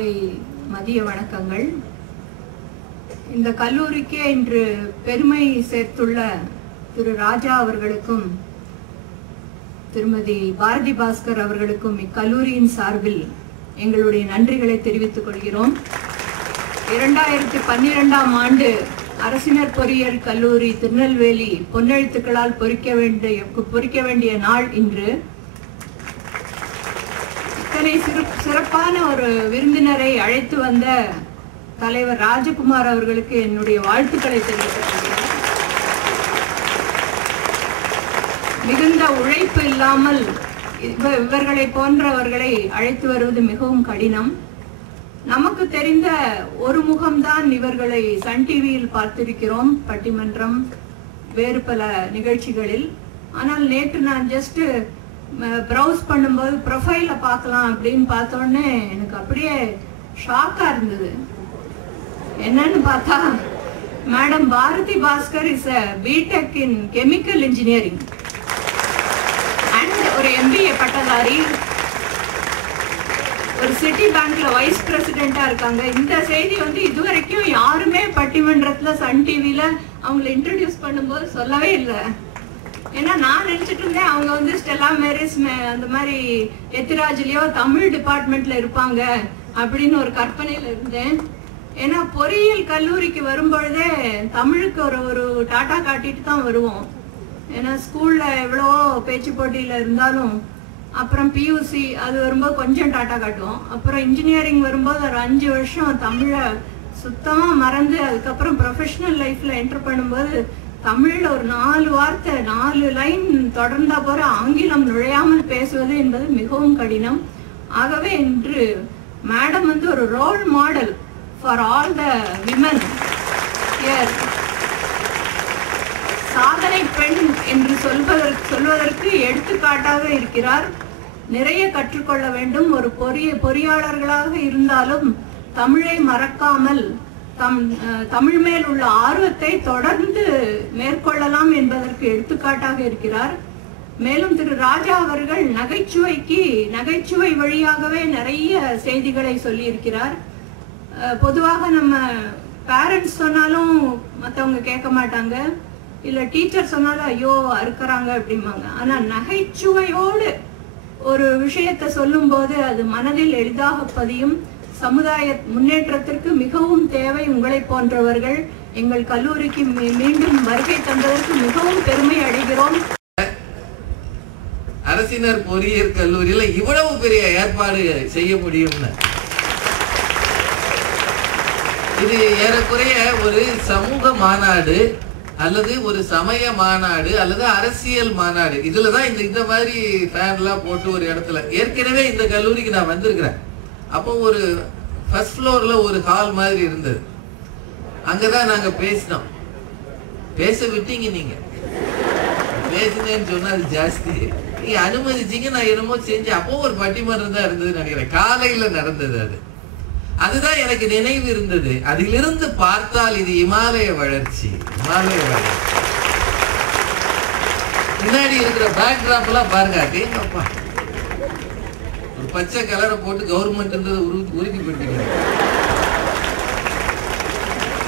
மாலை மதிய வணக்கங்கள். இந்த கல்லூரிக்கே இன்று பெருமை சேர்த்துள்ள திரு ராஜா அவர்களுக்கும் திருமதி பாரதி பாஸ்கர் அவர்களுக்கும் இக்கல்லூரியின் சார்பில் எங்களுடைய நன்றிகளை தெரிவித்துக் கொள்கிறோம். 2012ஆம் ஆண்டு அரசினர் பொறியியல் கல்லூரி திருநெல்வேலி பொன்னெழுத்துக்களால் பொறிக்க வேண்டிய நாள் இன்று. இத்தனை சிறப்பான ஒரு விருந்தினரை அழைத்து வந்த தலைவர் ராஜகுமார் அவர்களுக்கு என்னுடைய வாழ்த்துக்களை தெரிவித்துக் கொள்கிறேன். மிகுந்த உழைப்பு இல்லாமல் இவர்களை போன்றவர்களை அழைத்து வருவது மிகவும் கடினம். நமக்கு தெரிந்த ஒரு முகம்தான் இவர்களை சன் டிவியில் பார்த்திருக்கிறோம், பட்டிமன்றம், வேறு பல நிகழ்ச்சிகளில். ஆனால் நேற்று நான் ஜஸ்ட் ப்ரௌஸ் பண்ணும்போது ப்ரொஃபைல பார்க்கலாம் அப்படின்னு பார்த்தோன்னே எனக்கு அப்படியே ஷாக்கா இருந்தது. என்னன்னு பார்த்தா madam Bharathi Bhaskar is a BTech in chemical engineering and ஒரு MBA பட்டதாரி, ஒரு சிட்டி பேங்க்ல வைஸ் பிரசிடென்டா இருக்காங்க. இந்த செய்தி இதுவரைக்கும் யாருமே பட்டிமன்றத்துல சன் டிவில அவங்களை இன்ட்ரோடியூஸ் பண்ணும்போது சொல்லவே இல்லை. ஏன்னா நான் நினைச்சிட்டு இருந்தேன் அவங்க ஸ்டெல்லா மேரிஸ் அந்த மாதிரி எத்திராஜ்லயோ தமிழ் டிபார்ட்மெண்ட்ல இருப்பாங்க அப்படின்னு ஒரு கற்பனையில இருந்தேன். ஏன்னா பொறியியல் கல்லூரிக்கு வரும்பொழுதே தமிழுக்கு ஒரு டாட்டா காட்டிட்டு தான் வருவோம். ஏன்னா ஸ்கூல்ல எவ்வளவோ பேச்சு போட்டியில இருந்தாலும் அப்புறம் பியூசி அது வரும்போது கொஞ்சம் டாட்டா காட்டுவோம். அப்புறம் இன்ஜினியரிங் வரும்போது ஒரு 5 வருஷம் தமிழை சுத்தமா மறந்து அதுக்கப்புறம் ப்ரொஃபஷனல் லைஃப்ல என்டர் பண்ணும்போது தமிழ்ல ஒரு 4 வார்த்தை 4 லைன் தொடர்ந்தா போற ஆங்கிலம் நுழையாமல் பேசுவது என்பது மிகவும் கடினம். ஆகவே இன்று மேடம் ஒரு role model for all the women. சாதனை பெண் என்று சொல்வதற்கு எடுத்துக்காட்டாக இருக்கிறார். நிறைய கற்றுக்கொள்ள வேண்டும். ஒரு பொறியாளர்களாக இருந்தாலும் தமிழை மறக்காமல் தமிழ் மேல் உள்ள ஆர்வத்தை தொடர்ந்து மேற்கொள்ளலாம் என்பதற்கு எடுத்துக்காட்டாக இருக்கிறார். மேலும் திரு ராஜா அவர்கள் நகைச்சுவை வழியாகவே நிறைய செய்திகளை சொல்லி இருக்கிறார். பொதுவாக நம்ம பேரண்ட்ஸ் சொன்னாலும் மற்றவங்க கேட்க மாட்டாங்க, இல்ல டீச்சர் சொன்னாலும் ஐயோ அறுக்கிறாங்க அப்படிம்பாங்க. ஆனா நகைச்சுவையோடு ஒரு விஷயத்தை சொல்லும் போது அது மனதில் எளிதாக பதியும். சமுதாய முன்னேற்றத்திற்கு மிகவும் தேவை. உங்களை போன்றவர்கள் எங்கள் கல்லூரிக்கு மீண்டும் வருகை தந்ததற்கு மிகவும் பெருமை அடைகிறோம். அரசினர் பொறியியல் கல்லூரியில இவ்வளவு பெரிய ஏற்பாடு செய்ய முடியும்னு, இது ஏறக்குறைய ஒரு சமூக மாநாடு அல்லது ஒரு சமய மாநாடு அல்லது அரசியல் மாநாடு. இதுலதான் இந்த மாதிரி ஃபேன்லாம் போட்டு ஒரு இடத்துல ஏற்கனவே இந்த கல்லூரிக்கு நான் வந்திருக்கிறேன். அப்போ ஒரு ஃபர்ஸ்ட் ஃப்ளோர்ல ஒரு ஹால் மாதிரி இருந்தது. அங்கதான் நாங்க பேசினோம். பேச விட்டீங்க, நீங்க பேசுங்கன்னு சொன்னா அது ஜாஸ்தி. நீங்க அனுமதிச்சீங்க, நான் என்னமோ செஞ்சு அப்போ ஒரு பட்டிமன்றம் தான் இருந்தது நினைக்கிறேன். காலையில நடந்தது அது. அதுதான் எனக்கு நினைவு இருந்தது. அதிலிருந்து பார்த்தால் இது இமாலய வளர்ச்சி. முன்னாடி இருக்கிற பேக் டிராப் எல்லாம் பாருங்க. அதேங்கப்பா ஒரு பச்சை கலரை போட்டு கவர்மெண்ட் உறுதிப்படுத்திக்க.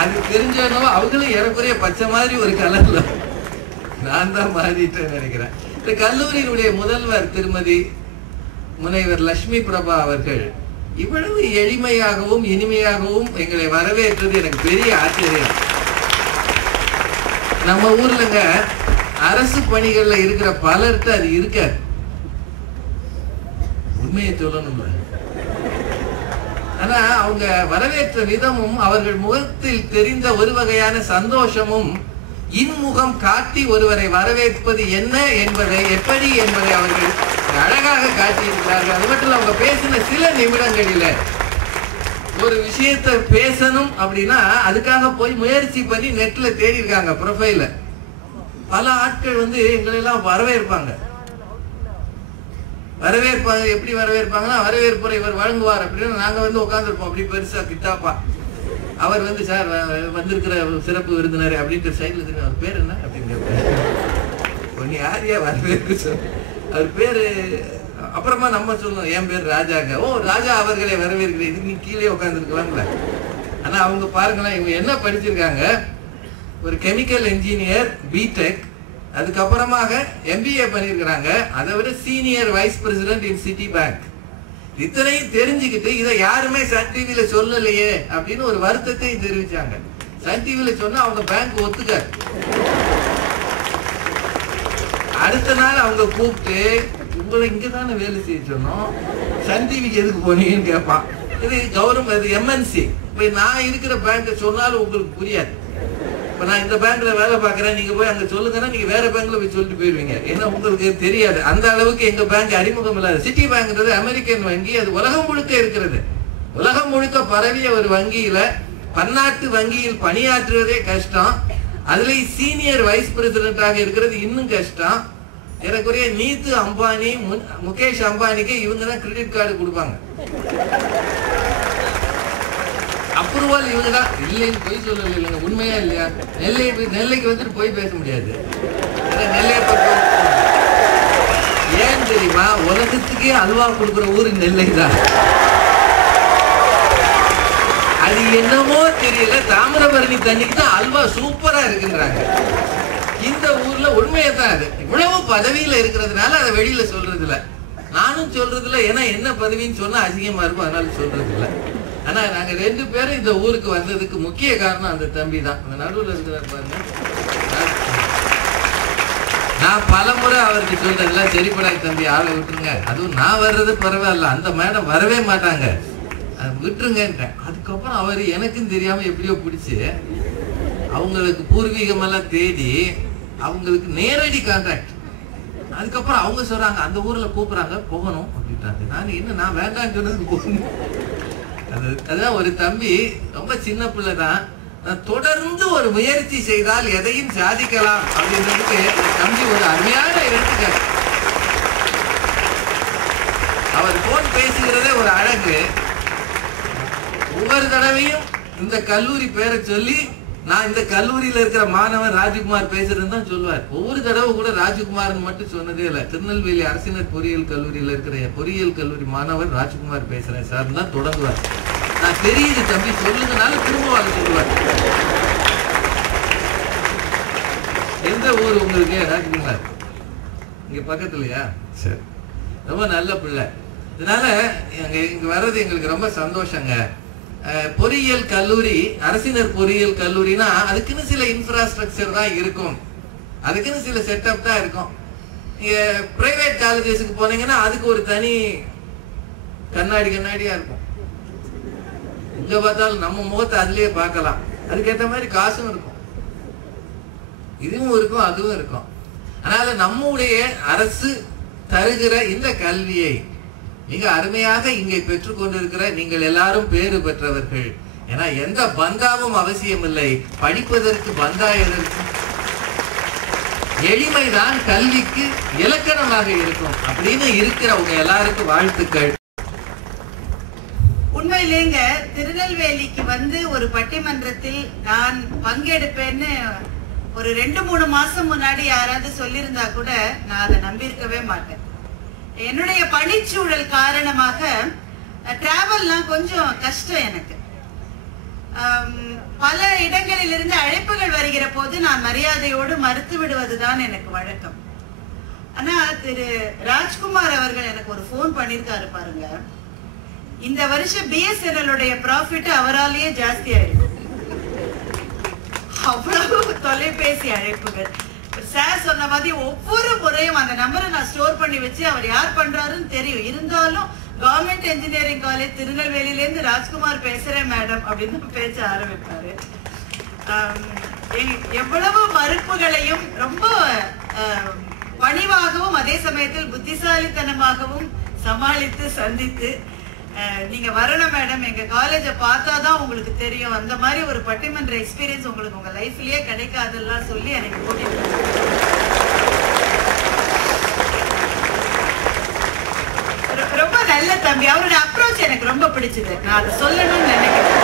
அது தெரிஞ்சவனோ அவங்களும் ஏறக்குறைய பச்சை மாதிரி ஒரு கலர்ல நான் தான் மாறிட்டேன்னு நினைக்கிறேன். இந்த கல்லூரியினுடைய முதல்வர் திருமதி முனைவர் லட்சுமி பிரபா அவர்கள் இவ்வளவு எளிமையாகவும் இனிமையாகவும் எங்களை வரவேற்றது எனக்கு பெரிய ஆச்சரியம். நம்ம ஊர்லங்க அரசு பணிகள்ல இருக்கிற பலர்கிட்ட அது இருக்காது. உண்மையை சொல்லணும். ஆனா அவங்க வரவேற்ற விதமும் அவர்கள் முகத்தில் தெரிந்த ஒரு வகையான சந்தோஷமும் இன்முகம் காட்டி ஒருவரை வரவேற்பது என்ன என்பதை எப்படி என்பதை அவர்கள் அழகாக காட்டியிருக்கிறார்கள். அது மட்டும் அவங்க பேசின சில நிமிடங்களில ஒரு விஷயத்தை பேசணும் அப்படின்னா அதுக்காக போய் முயற்சி பண்ணி நெட்ல தேடி இருக்காங்க. ப்ரொஃபைல பல ஆட்கள் எங்களை எல்லாம் வரவேற்பாங்க. எப்படி வரவேற்பாங்கன்னா, வரவேற்புரை இவர் வழங்குவார் அப்படின்னு நாங்க உட்காந்துருப்போம். அப்படி பெருசா கிட்டாப்பா அவர் சார் வந்திருக்கிற சிறப்பு விருந்தினர் அப்படின்ட்டு சைட்ல தெரியும். அவர் பேர் என்ன அப்படின்னு கேட்பாரு. யாரையா வரவேற்பு? அவர் பேரு அப்புறமா நம்ம சொல்லணும் என் பேர் ராஜாங்க. ஓ ராஜா அவர்களை வரவேற்கிறேன். இது நீ கீழே உட்காந்துருக்கலாம்ல. ஆனா அவங்க பாருங்களேன், இவங்க என்ன படிச்சிருக்காங்க, ஒரு கெமிக்கல் இன்ஜினியர் பிடெக், அதுக்கப்புறமாக MBA பண்ணிருக்கிறாங்க. அதை விட சீனியர் வைஸ் பிரசிடென்ட் இன் சிட்டி பேங்க். இத்தனையும் தெரிஞ்சுக்கிட்டு இதை யாருமே சன் டிவில சொல்லலையே அப்படின்னு ஒரு வருத்தத்தை தெரிவிச்சாங்க. சன் டிவில சொன்னா அவங்க பேங்க் ஒத்துக்க. அடுத்த நாள் அவங்க கூப்பிட்டு உங்களை இங்கதானே வேலை செய்ய சொன்னோம், சன் டிவிக்கு எதுக்கு போனீங்கன்னு கேட்பான். இது கவர்மெண்ட், இது MNC. இப்ப நான் இருக்கிற பேங்க சொன்னாலும் உங்களுக்கு புரியாது. இப்ப நான் இந்த பேங்க்ல வேலை பார்க்கறேன், நீங்க போய் அங்க சொல்லுங்கன்னா நீங்க வேற பேங்க்ல போய் சொல்லிட்டு போயிருவீங்க. ஏன்னா உங்களுக்கு தெரியாது. அந்த அளவுக்கு எங்க பேங்க் அறிமுகம் இல்லாது. சிட்டி பேங்க்ன்றது அமெரிக்கன் வங்கி, அது உலகம் முழுக்க இருக்கிறது. உலகம் முழுக்க பரவிய ஒரு வங்கியில பன்னாட்டு வங்கியில் பணியாற்றுவதே கஷ்டம். அதுல சீனியர் வைஸ் பிரசிடென்டாக இருக்கிறது இன்னும் கஷ்டம். எனக்குரிய நீத்து அம்பானி, முகேஷ் அம்பானிக்கு இவங்க தான் கிரெடிட் கார்டு கொடுப்பாங்க. அப்ரூவல் இவங்க தான். இல்லைன்னு போய் சொல்லல, இல்லைங்க உண்மையா இல்லையா? நெல்லைக்கு வந்துட்டு போய் பேச முடியாது. நெல்லையை ஏன் தெரியுமா? உலகத்துக்கே அல்வா கொடுக்குற ஊரு நெல்லை தான். அது என்னமோ தெரியல, தாமிரபரணி தண்ணிக்கு தான் அல்வா சூப்பரா இருக்குன்றாங்க. இந்த ஊர்ல உண்மையை தான். அது இவ்வளவு பதவியில இருக்கிறதுனால அதை வெளியில சொல்றது இல்ல. நானும் சொல்றது இல்ல, ஏன்னா என்ன பதவின்னு சொன்னா அசிங்கமா இருக்கும், அதனால சொல்றது இல்ல. ஆனா நாங்க 2 பேரும் இந்த ஊருக்கு வந்ததுக்கு முக்கிய காரணம் அந்த தம்பி தான். அந்த நடுவில் இருக்கிறார் பாருங்க. நான் பலமுறை அவருக்கு சொல்றேன்ல, சரிப்படாது தம்பி, ஆளை விட்டுருங்க. அதுவும் நான் வர்றது பரவாயில்ல, அந்த மேடம் வரவே மாட்டாங்க, விட்டுருங்கன்றேன். அதுக்கப்புறம் அவர் எனக்கும் தெரியாம எப்படியோ பிடிச்சு அவங்களுக்கு பூர்வீகம் எல்லாம் தேடி அவங்களுக்கு நேரடி கான்ட்ராக்ட். அதுக்கப்புறம் அவங்க சொல்றாங்க அந்த ஊர்ல கூப்பிடுறாங்க போகணும் அப்படின்ட்டாங்க. நான் வேண்டாம்னு சொன்னதுக்கு போகணும். அதுதான் ஒரு தம்பி, ரொம்ப சின்ன பிள்ளை தான், தொடர்ந்து ஒரு முயற்சி செய்தால் எதையும் சாதிக்கலாம் அப்படின்றதுக்கு தம்பி ஒரு அருமையான எடுத்துக்காட்டு. அவர் போன் பேசுகிறதே ஒரு அழகு. ஒவ்வொரு தடவையும் இந்த கல்லூரி பேரை சொல்லி, நான் இந்த கல்லூரியில இருக்கிற மாணவன் ராஜ்குமார் பேசுறேன்னு தான் சொல்லுவார். ஒவ்வொரு தடவை கூட ராஜ்குமார்னு மட்டும் சொன்னதே இல்லை. திருநெல்வேலி அரசினர் பொறியியல் கல்லூரியில இருக்கிற பொறியியல் கல்லூரி மாணவர் ராஜ்குமார் பேசுறேன் சார் தான் தொடங்குவார். நான் தெரியுது தம்பி சொல்லுங்கனால திரும்ப வர சொல்லுவார். எந்த ஊர் உங்களுக்கு ராஜ்குமார்? இங்க பக்கத்துலயா? சரி, ரொம்ப நல்ல பிள்ளை. இதனால இங்க வர்றது எங்களுக்கு ரொம்ப சந்தோஷங்க. பொறியியல் கல்லூரி, அரசினர் பொறியியல் கல்லூரினா அதுக்குன்னு சில இன்ஃப்ராஸ்ட்ரக்சர் தான் இருக்கும், அதுக்குன்னு சில செட்டப் தான் இருக்கும். நீங்க பிரைவேட் காலேஜஸ்க்கு போனீங்கன்னா அதுக்கு ஒரு தனி கண்ணாடியா இருக்கும். எங்க பார்த்தாலும் நம்ம முகத்தை அதுலயே பார்க்கலாம். அதுக்கேற்ற மாதிரி காசும் இருக்கும், இதுவும் இருக்கும் அதுவும் இருக்கும். அதனால நம்முடைய அரசு தருகிற இந்த கல்வியை மிக அருமையாக இங்கே பெற்றுக்கொண்டிருக்கிற நீங்கள் எல்லாரும் பேறு பெற்றவர்கள். ஏன்னா எந்த பந்தாவும் அவசியம் இல்லை, படிப்பதற்கு பந்தா எதற்கு? எளிமைதான் கல்விக்கு இலக்கணமாக இருக்கும் அப்படின்னு இருக்கிறவங்க எல்லாருக்கும் வாழ்த்துக்கள். உண்மையிலேங்க திருநெல்வேலிக்கு வந்து ஒரு பட்டிமன்றத்தில் நான் பங்கெடுப்பேன்னு ஒரு 2-3 மாசம் முன்னாடி யாராவது சொல்லியிருந்தா கூட நான் அதை நம்பியிருக்கவே மாட்டேன். என்னுடைய பணிச்சூழல் காரணமாக டிராவல்லாம் கொஞ்சம் கஷ்டம் எனக்கு. பல இடங்களில் இருந்து அழைப்புகள் வருகிற போது நான் மரியாதையோடு மறுத்து விடுவதுதான் எனக்கு வழக்கம். ஆனா திரு ராஜ்குமார் அவர்கள் எனக்கு ஒரு போன் பண்ணிருக்காரு பாருங்க. இந்த வருஷம் BSNL ப்ராஃபிட் அவராலேயே ஜாஸ்தி ஆயிருக்கு. அவ்வளவு தொலைபேசி அழைப்புகள். சார் சொன்ன மாதிரி ஒவ்வொரு முறையும் அந்த நம்பரை நான் ஸ்டோர் பண்ணி வச்சு அவர் யார் பண்றாருன்னு தெரியும். இருந்தாலும் கவர்மெண்ட் இன்ஜினியரிங் காலேஜ் திருநெல்வேலியில இருந்து ராஜ்குமார் பேசுறேன் மேடம் அப்படின்னு பேச ஆரம்பிப்பாரு. எவ்வளவு மறுப்புகளையும் ரொம்ப பணிவாகவும் அதே சமயத்தில் புத்திசாலித்தனமாகவும் சமாளித்து சந்தித்து நீங்க வரணும் மேடம், எங்க காலேஜ பார்த்தாதான் உங்களுக்கு தெரியும், அந்த மாதிரி ஒரு பட்டிமன்ற எக்ஸ்பீரியன்ஸ் உங்களுக்கு உங்க லைஃப்லயே கிடைக்காதெல்லாம் சொல்லி எனக்கு கூட்டிட்டு ரொம்ப நல்ல தம்பி. அவரோட அப்ரோச் எனக்கு ரொம்ப பிடிச்சது. நான் அதை சொல்லணும்னு நினைக்கிறேன்.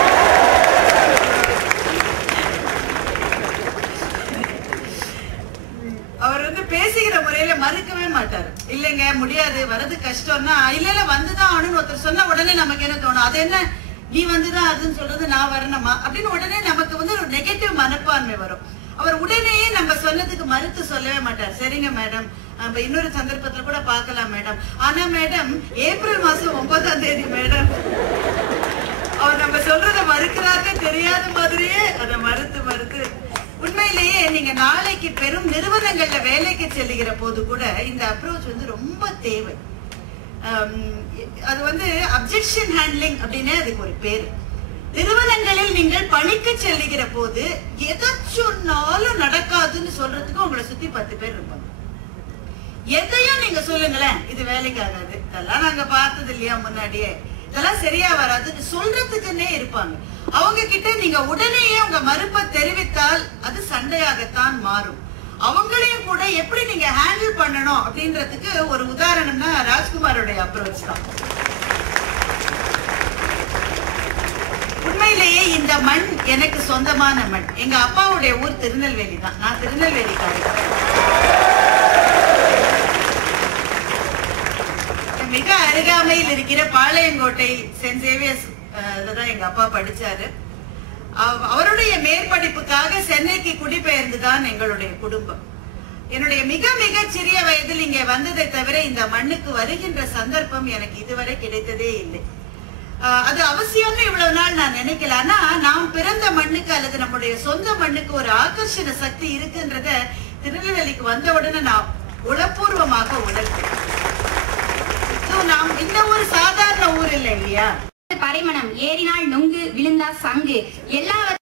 அவர் வந்து பேசுகிற முறையில மறுக்கவே மாட்டாரு. இல்லைங்க முடியாது, வரது கஷ்டம்னா இல்ல வந்துதான் ஆகணும்னு ஒருத்தர் சொன்னா உடனே நமக்கு என்ன தோணும், அது என்ன நீ வந்துதான் அதுன்னு சொல்றது நான் வரணுமா அப்படின்னு உடனே நமக்கு வந்து ஒரு நெகட்டிவ் மனப்பான்மை வரும். அவர் உடனே நம்ம சொன்னதுக்கு மறுத்து சொல்லவே மாட்டார். சரிங்க மேடம், நம்ம இன்னொரு சந்தர்ப்பத்துல கூட பார்க்கலாம் மேடம். ஆனா மேடம் ஏப்ரல் மாசம் 9ஆம் தேதி மேடம், அவர் நம்ம சொல்றத மறுக்கிறாருன்னு தெரியாத மாதிரியே அதை மறுத்து உண்மையிலேயே நீங்க நாளைக்கு பெரும் நிறுவனங்கள்ல வேலைக்கு செல்லுகிற போது கூட இந்த அப்ரோச் வந்து ரொம்ப தேவை. அது வந்து அப்ஜெக்ஷன் ஹேண்ட்லிங் அப்படின்னே அதுக்கு ஒரு பேரு. நிறுவனங்களில் நீங்கள் பணிக்கு செல்லுகிற போது எதை சொன்னாலும் நடக்காதுன்னு சொல்றதுக்கு உங்களை சுத்தி 10 பேர் இருப்பாங்க. எதையும் நீங்க சொல்லுங்களேன், இது வேலைக்கு ஆகாது, இதெல்லாம் நாங்க பார்த்தது இல்லையா முன்னாடியே, இதெல்லாம் சரியா வராதுன்னு சொல்றதுக்குன்னே இருப்பாங்க. அவங்க கிட்ட நீங்க உடனேயே உங்க மறுப்பை தெரிவித்தால் அது சண்டையாகத்தான் மாறும். அவங்களையும் கூட எப்படி நீங்க ஹேண்டில் பண்ணணும் அப்படின்றதுக்கு ஒரு உதாரணம்னா ராஜ்குமாரோடைய அப்ரோச் தான். உண்மையிலேயே இந்த மண் எனக்கு சொந்தமான மண். எங்க அப்பாவுடைய ஊர் திருநெல்வேலி தான். நான் திருநெல்வேலிக்காரர். மிக அருகாமையில் இருக்கிற பாளையங்கோட்டை சென்ட் சேவியர்ஸ் தான் எங்க அப்பா படிச்சாரு. அவருடைய மேற்படிப்புக்காக சென்னைக்கு குடிபெயர்ந்துதான் எங்களுடைய குடும்பம். என்னுடைய மிக மிக சிறிய வயதில் இங்கே வந்ததை தவிர இந்த மண்ணுக்கு வருகின்ற சந்தர்ப்பம் எனக்கு இதுவரை கிடைத்ததே இல்லை. அது அவசியம்னு இவ்வளவு நாள் நான் நினைக்கல. ஆனா நாம் பிறந்த மண்ணுக்கு அல்லது நம்முடைய சொந்த மண்ணுக்கு ஒரு ஆகர்ஷண சக்தி இருக்குன்றத திருநெல்வேலிக்கு வந்த உடனே நான் உளப்பூர்வமாக உணர்ந்தேன். நாம் இந்த ஒரு சாதாரண ஊர் இல்லை இல்லையா? பரிமணம் ஏறினால் நொங்கு விழுந்தா சங்கு எல்லாவற்றையும்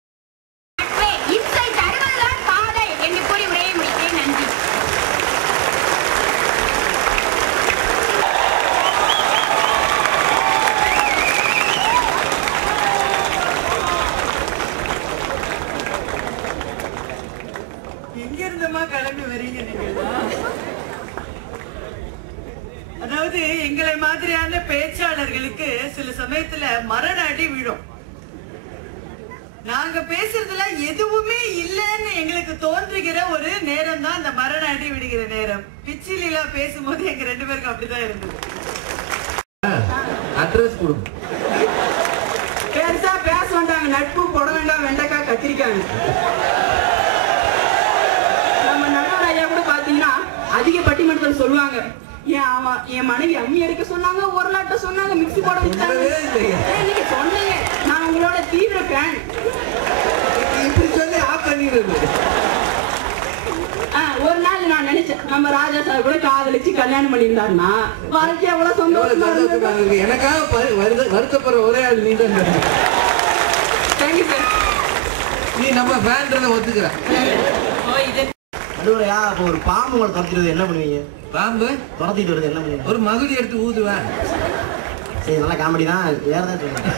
தருவதுதான் காதல் என்று கூறி உரையை முடித்தேன். நன்றி. எங்க இருந்தமா கிளம்பி வரீங்க நீங்க? அதாவது எங்களை மாதிரியான பேச்சாளர்களுக்கு சில சமயத்துல மரண அடி விழும். நாங்க பேசுறதுல எதுவுமே இல்லைன்னு எங்களுக்கு தோன்றுகிற ஒரு நேரம் தான் அந்த மரண அடி விடுகிற நேரம். பிச்சிலா பேசும்போது எங்க 2 பேருக்கு அப்படிதான் இருந்தது. அட்ரஸ் கொடுங்க. பெருசா பேச வேண்டாங்க, நட்பு போட வேண்டாம், வெண்டைக்காய் கத்திரிக்காங்க. நம்ம நடுவர் ஐயா கூட பாத்தீங்கன்னா அதிக பட்டிமன்றத்தில் சொல்லுவாங்க, என் மனைவி அம்மி அடிக்க சொன்னாங்க, ஒரு நாட்டை சொன்னாங்க, மிக்சி போட நீங்க சொன்னீங்க, நான் உங்களோட தீவிர ஃபேன். இப்படி சொல்லி ஆஃப் பண்ணிடுறது. ஒரு நாள் நான் நினைச்சேன் நம்ம ராஜா சார் கூட காதலிச்சு கல்யாணம் பண்ணியிருந்தாருன்னா வாழ்க்கை எவ்வளவு சந்தோஷமா இருக்கு. எனக்காக வருத்தப்படுற ஒரே ஆள் நீ தான். Thank you sir. நீ நம்ம ஃபேன்றத ஒத்துக்கிற. நடுவரையா, அப்போ ஒரு பாம்பு உங்களை துரத்திட்டு என்ன பண்ணுவீங்க? பாம்பு துரத்திட்டு வருது என்ன பண்ணுவீங்க? ஒரு மகுடி எடுத்து ஊதுவேன். சரி, நல்ல காமெடி தான். வேற தான் சொல்லுங்க.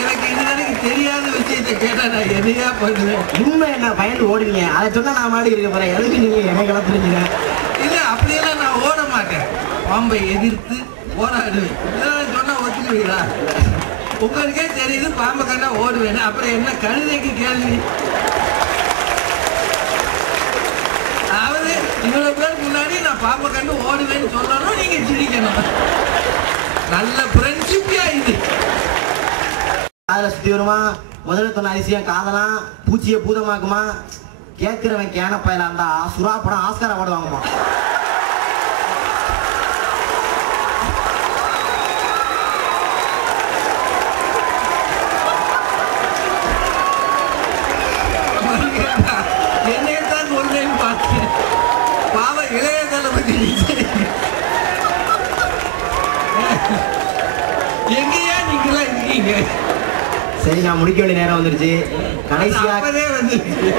எனக்கு இதுவரைக்கு தெரியாத விஷயத்தை கேட்டா நான் எதையா பண்ணுவேன்? உண்மை என்ன பயந்து ஓடுவீங்க, அதை சொன்னா நான் மாடி இருக்க போறேன். எதுக்கு நீங்க எனக்கு கிளப்புறீங்க? இல்ல அப்படியெல்லாம் நான் ஓட மாட்டேன். பாம்பை எதிர்த்து போராடுவேன். இதெல்லாம் சொன்னா ஒத்துக்குவீங்களா? உங்களுக்கே தெரியுது பாம்பை கண்டா ஓடுவேன். அப்புறம் என்ன கழுதைக்கு கேள்வி? அதாவது இவ்வளவு பேர் முன்னாடி நான் பாம்பை கண்டு ஓடுவேன்னு சொல்லணும், நீங்க சிரிக்கணும். நல்ல ஃப்ரெண்ட்ஷிப்பே இது. காதல சுத்தி வருமா? முதல்ல சொன்ன அதிசயம் காதலாம் பூச்சியை பூதமாக்குமா? கேட்கிறவன் கேனப்பையில இருந்தா சுறா படம் ஆஸ்கார் அவார்டு வாங்குமா? என்னையத்தான் சொல்றேன்னு பார்த்தேன். பாவ இளைய தளபதி எங்கேயா நீங்களாம் இருக்கீங்க? சரி, நான் முடிக்க வேண்டிய நேரம் வந்துருச்சு. கடைசியா அப்பதே வந்துருச்சு.